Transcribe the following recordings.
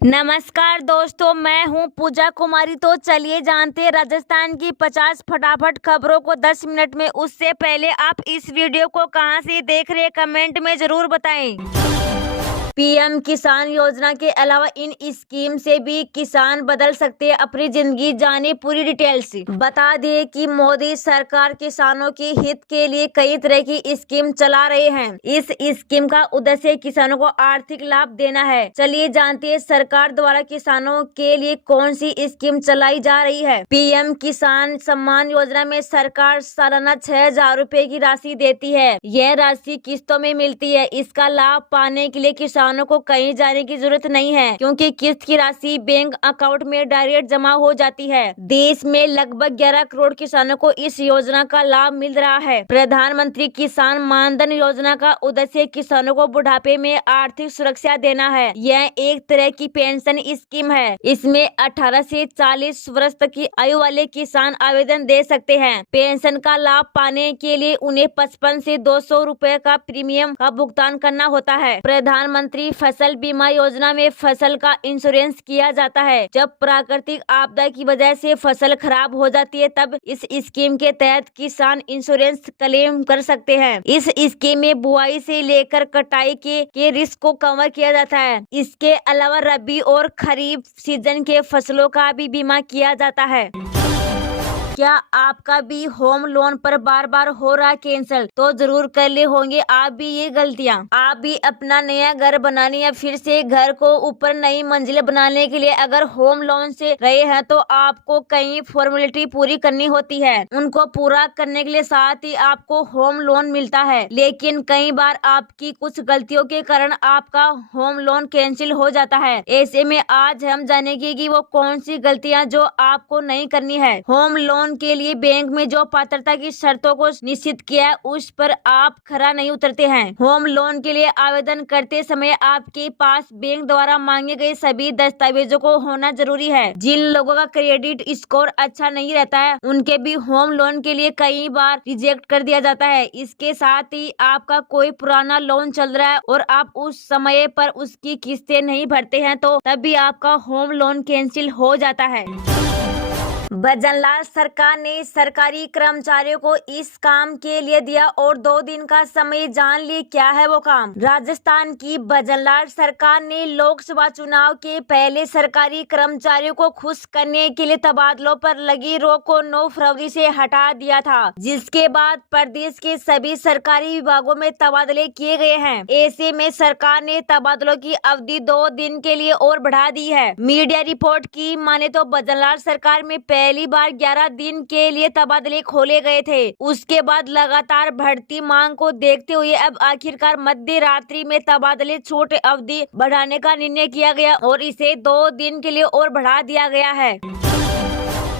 नमस्कार दोस्तों, मैं हूं पूजा कुमारी। तो चलिए जानते हैं राजस्थान की 50 फटाफट खबरों को 10 मिनट में। उससे पहले आप इस वीडियो को कहां से देख रहे हैं कमेंट में जरूर बताएं। पीएम किसान योजना के अलावा इन स्कीम से भी किसान बदल सकते हैं अपनी जिंदगी। जाने पूरी डिटेल्स। बता दें कि मोदी सरकार किसानों के हित के लिए कई तरह की स्कीम चला रहे हैं। इस स्कीम का उद्देश्य किसानों को आर्थिक लाभ देना है। चलिए जानते हैं सरकार द्वारा किसानों के लिए कौन सी स्कीम चलाई जा रही है। पीएम किसान सम्मान योजना में सरकार सालाना 6,000 रुपए की राशि देती है। यह राशि किस्तों में मिलती है। इसका लाभ पाने के लिए किसानों को कहीं जाने की जरूरत नहीं है, क्योंकि किस्त की राशि बैंक अकाउंट में डायरेक्ट जमा हो जाती है। देश में लगभग 11 करोड़ किसानों को इस योजना का लाभ मिल रहा है। प्रधानमंत्री किसान मानधन योजना का उद्देश्य किसानों को बुढ़ापे में आर्थिक सुरक्षा देना है। यह एक तरह की पेंशन स्कीम है। इसमें 18 से 40 वर्ष तक की आयु वाले किसान आवेदन दे सकते हैं। पेंशन का लाभ पाने के लिए उन्हें 55 से 200 रुपए का प्रीमियम का भुगतान करना होता है। प्रधानमंत्री फसल बीमा योजना में फसल का इंश्योरेंस किया जाता है। जब प्राकृतिक आपदा की वजह से फसल खराब हो जाती है, तब इस स्कीम के तहत किसान इंश्योरेंस क्लेम कर सकते हैं। इस स्कीम में बुआई से लेकर कटाई के रिस्क को कवर किया जाता है। इसके अलावा रबी और खरीफ सीजन के फसलों का भी बीमा किया जाता है। क्या आपका भी होम लोन पर बार बार हो रहा है कैंसिल? तो जरूर कर ले होंगे आप भी ये गलतियां। आप भी अपना नया घर बनाने या फिर से घर को ऊपर नई मंजिल बनाने के लिए अगर होम लोन से रहे हैं, तो आपको कई फॉर्मेलिटी पूरी करनी होती है। उनको पूरा करने के लिए साथ ही आपको होम लोन मिलता है। लेकिन कई बार आपकी कुछ गलतियों के कारण आपका होम लोन कैंसिल हो जाता है। ऐसे में आज हम जानेंगे कि वो कौन सी गलतियां जो आपको नहीं करनी है। होम लोन के लिए बैंक में जो पात्रता की शर्तों को निश्चित किया है, उस पर आप खरा नहीं उतरते हैं। होम लोन के लिए आवेदन करते समय आपके पास बैंक द्वारा मांगे गए सभी दस्तावेजों को होना जरूरी है। जिन लोगों का क्रेडिट स्कोर अच्छा नहीं रहता है, उनके भी होम लोन के लिए कई बार रिजेक्ट कर दिया जाता है। इसके साथ ही आपका कोई पुराना लोन चल रहा है और आप उस समय पर उसकी किस्तें नहीं भरते हैं, तो तब भी आपका होम लोन कैंसिल हो जाता है। भजनलाल सरकार ने सरकारी कर्मचारियों को इस काम के लिए दिया और 2 दिन का समय। जान ली क्या है वो काम। राजस्थान की भजनलाल सरकार ने लोकसभा चुनाव के पहले सरकारी कर्मचारियों को खुश करने के लिए तबादलों पर लगी रोक को 9 फरवरी से हटा दिया था, जिसके बाद प्रदेश के सभी सरकारी विभागों में तबादले किए गए हैं। ऐसे में सरकार ने तबादलों की अवधि 2 दिन के लिए और बढ़ा दी है। मीडिया रिपोर्ट की माने तो भजनलाल सरकार में पहली बार 11 दिन के लिए तबादले खोले गए थे। उसके बाद लगातार बढ़ती मांग को देखते हुए अब आखिरकार मध्य रात्रि में तबादले छूट अवधि बढ़ाने का निर्णय किया गया और इसे 2 दिन के लिए और बढ़ा दिया गया है।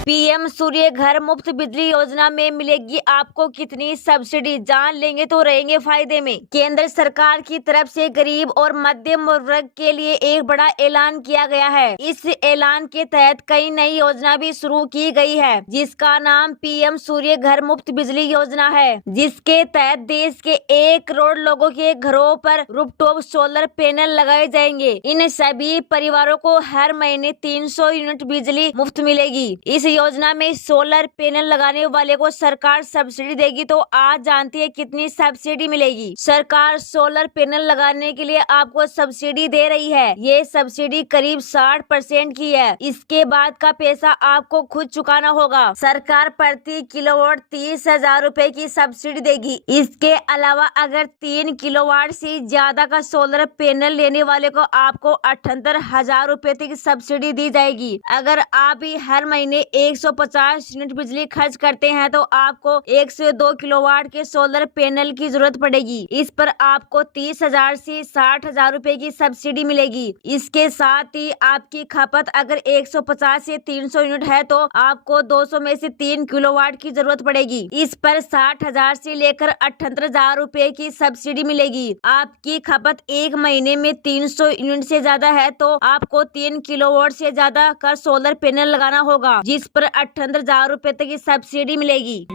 पीएम सूर्य घर मुफ्त बिजली योजना में मिलेगी आपको कितनी सब्सिडी? जान लेंगे तो रहेंगे फायदे में। केंद्र सरकार की तरफ से गरीब और मध्यम वर्ग के लिए एक बड़ा ऐलान किया गया है। इस ऐलान के तहत कई नई योजना भी शुरू की गई है, जिसका नाम पीएम सूर्य घर मुफ्त बिजली योजना है, जिसके तहत देश के 1 करोड़ लोगों के घरों पर रूफटॉप सोलर पैनल लगाए जाएंगे। इन सभी परिवारों को हर महीने 300 यूनिट बिजली मुफ्त मिलेगी। इस योजना में सोलर पैनल लगाने वाले को सरकार सब्सिडी देगी। तो आज जानते हैं कितनी सब्सिडी मिलेगी। सरकार सोलर पैनल लगाने के लिए आपको सब्सिडी दे रही है। ये सब्सिडी करीब 60% की है। इसके बाद का पैसा आपको खुद चुकाना होगा। सरकार प्रति किलोवाट 30,000 रुपए की सब्सिडी देगी। इसके अलावा अगर 3 किलोवाट से ज्यादा का सोलर पैनल लेने वाले को आपको 78,000 रुपए तक सब्सिडी दी जाएगी। अगर आप भी हर महीने 150 यूनिट बिजली खर्च करते हैं, तो आपको 1 से 2 किलोवाट के सोलर पैनल की जरूरत पड़ेगी। इस पर आपको 30,000 से 60,000 रुपए की सब्सिडी मिलेगी। इसके साथ ही आपकी खपत अगर 150 से 300 यूनिट है, तो आपको 200 में से 3 किलोवाट की जरूरत पड़ेगी। इस पर 60,000 से लेकर 78,000 रुपए की सब्सिडी मिलेगी। आपकी खपत 1 महीने में 300 यूनिट से ज्यादा है, तो आपको 3 किलोवाट से ज्यादा का सोलर पैनल लगाना होगा, जिस पर 78,000 रुपए तक की सब्सिडी मिलेगी।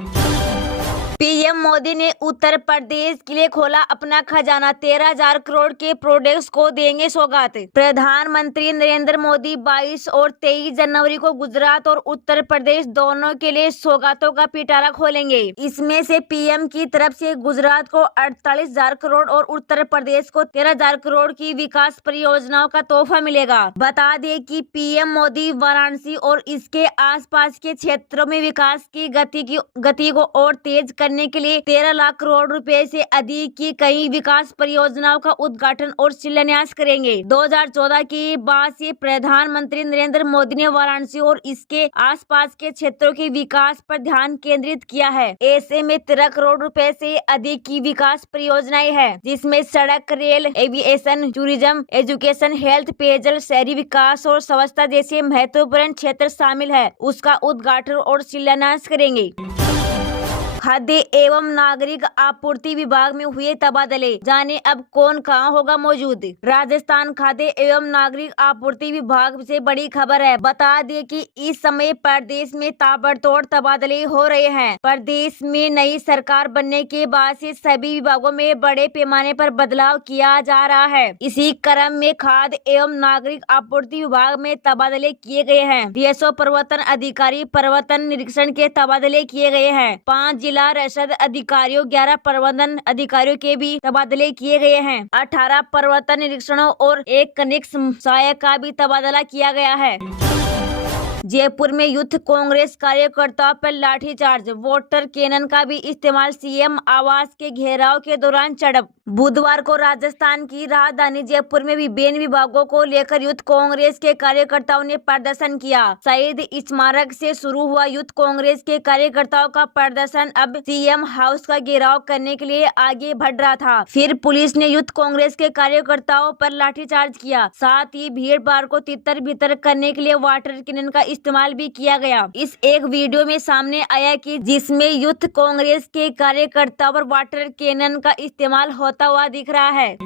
पीएम मोदी ने उत्तर प्रदेश के लिए खोला अपना खजाना, 13,000 करोड़ के प्रोजेक्ट्स को देंगे सौगात। प्रधानमंत्री नरेंद्र मोदी 22 और 23 जनवरी को गुजरात और उत्तर प्रदेश दोनों के लिए सौगातों का पिटारा खोलेंगे। इसमें से पीएम की तरफ से गुजरात को 48,000 करोड़ और उत्तर प्रदेश को 13,000 करोड़ की विकास परियोजनाओं का तोहफा मिलेगा। बता दें कि पीएम मोदी वाराणसी और इसके आसपास के क्षेत्रों में विकास की गति को और तेज करने के लिए 13 लाख करोड़ रुपए से अधिक की कई विकास परियोजनाओं का उद्घाटन और शिलान्यास करेंगे। 2014 के बाद से प्रधानमंत्री नरेंद्र मोदी ने वाराणसी और इसके आसपास के क्षेत्रों के विकास पर ध्यान केंद्रित किया है। ऐसे में 13 करोड़ रुपए से अधिक की विकास परियोजनाएं हैं, जिसमें सड़क, rail, aviation, tourism, education, health, पेयजल, शहरी विकास और स्वच्छता जैसे महत्वपूर्ण क्षेत्र शामिल है। उसका उद्घाटन और शिलान्यास करेंगे। खाद्य एवं नागरिक आपूर्ति विभाग में हुए तबादले, जाने अब कौन कहां होगा मौजूद। राजस्थान खाद्य एवं नागरिक आपूर्ति विभाग से बड़ी खबर है। बता दें कि इस समय प्रदेश में ताबड़तोड़ तबादले हो रहे हैं। प्रदेश में नई सरकार बनने के बाद से सभी विभागों में बड़े पैमाने पर बदलाव किया जा रहा है। इसी क्रम में खाद्य एवं नागरिक आपूर्ति विभाग में तबादले किए गए हैं। डीएसओ प्रवर्तन अधिकारी, प्रवर्तन निरीक्षण के तबादले किए गए हैं। 5 जिला रसद अधिकारियों, 11 प्रबंधन अधिकारियों के भी तबादले किए गए हैं। 18 प्रवर्तन निरीक्षणों और 1 कनिष्ठ सहायक का भी तबादला किया गया है। जयपुर में यूथ कांग्रेस कार्यकर्ताओं पर लाठीचार्ज, वाटर कैनन का भी इस्तेमाल, सीएम आवास के घेराव के दौरान झड़प। बुधवार को राजस्थान की राजधानी जयपुर में विभिन्न विभागों को लेकर यूथ कांग्रेस के कार्यकर्ताओं ने प्रदर्शन किया। शहीद स्मारक से शुरू हुआ यूथ कांग्रेस के कार्यकर्ताओं का प्रदर्शन अब सीएम हाउस का घेराव करने के लिए आगे बढ़ रहा था। फिर पुलिस ने यूथ कांग्रेस के कार्यकर्ताओं पर लाठीचार्ज किया। साथ ही भीड़ भाड़ को तितर बितर करने के लिए वाटर कैनन का इस्तेमाल भी किया गया। इस एक वीडियो में सामने आया कि जिसमें यूथ कांग्रेस के कार्यकर्ताओं पर वाटर कैनन का इस्तेमाल होता हुआ दिख रहा है।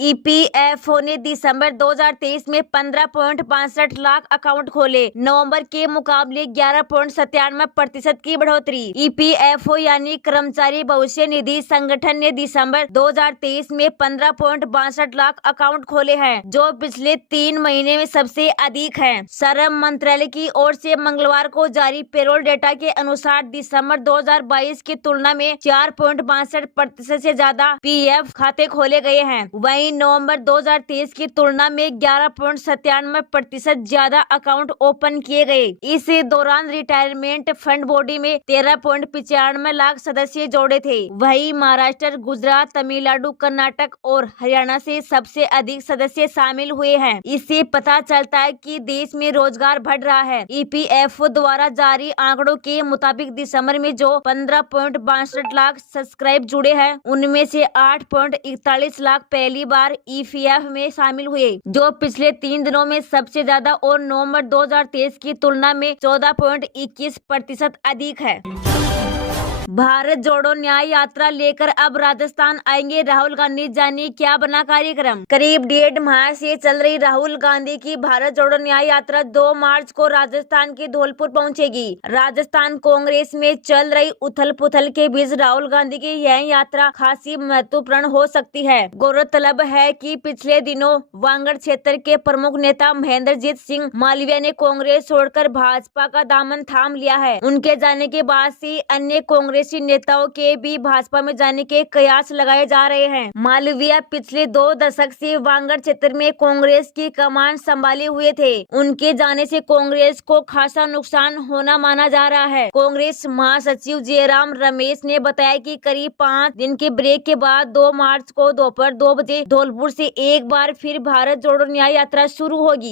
ईपीएफओ ने दिसंबर 2023 में 15.62 लाख अकाउंट खोले, नवंबर के मुकाबले 11.97% की बढ़ोतरी। ईपीएफओ यानी कर्मचारी भविष्य निधि संगठन ने दिसंबर 2023 में 15.62 लाख अकाउंट खोले हैं, जो पिछले 3 महीने में सबसे अधिक है। श्रम मंत्रालय की ओर से मंगलवार को जारी पेरोल डेटा के अनुसार दिसंबर 2022 की तुलना में 4.62% से ज्यादा पीएफ खाते खोले गए हैं। वहीं नवंबर 2023 की तुलना में 11.97% ज्यादा अकाउंट ओपन किए गए। इस दौरान रिटायरमेंट फंड बॉडी में 13.95 लाख सदस्य जोड़े थे। वहीं महाराष्ट्र, गुजरात, तमिलनाडु, कर्नाटक और हरियाणा से सबसे अधिक सदस्य शामिल हुए हैं। इससे पता चलता है कि देश में रोजगार बढ़ रहा है। ईपीएफओ द्वारा जारी आंकड़ों के मुताबिक दिसंबर में जो 15.62 लाख सब्सक्राइब जुड़े हैं, उनमें से 8.41 लाख पहली बार ईपीएफ में शामिल हुए, जो पिछले 3 दिनों में सबसे ज्यादा और नवंबर 2023 की तुलना में 14.21% अधिक है। भारत जोड़ो न्याय यात्रा लेकर अब राजस्थान आएंगे राहुल गांधी, जानिए क्या बना कार्यक्रम। करीब 1.5 माह से चल रही राहुल गांधी की भारत जोड़ो न्याय यात्रा 2 मार्च को राजस्थान के धौलपुर पहुंचेगी। राजस्थान कांग्रेस में चल रही उथल पुथल के बीच राहुल गांधी की यह यात्रा खासी महत्वपूर्ण हो सकती है। गौरतलब है कि पिछले दिनों वांगड़ क्षेत्र के प्रमुख नेता महेंद्रजीत सिंह मालवीया ने कांग्रेस छोड़कर भाजपा का दामन थाम लिया है। उनके जाने के बाद से अन्य कांग्रेसी नेताओं के भी भाजपा में जाने के कयास लगाए जा रहे हैं। मालवीया पिछले 2 दशक से वांगड़ क्षेत्र में कांग्रेस की कमान संभाले हुए थे। उनके जाने से कांग्रेस को खासा नुकसान होना माना जा रहा है। कांग्रेस महासचिव जयराम रमेश ने बताया कि करीब 5 दिन के ब्रेक के बाद 2 मार्च को दोपहर 2 बजे धौलपुर से एक बार फिर भारत जोड़ो न्याय यात्रा शुरू होगी।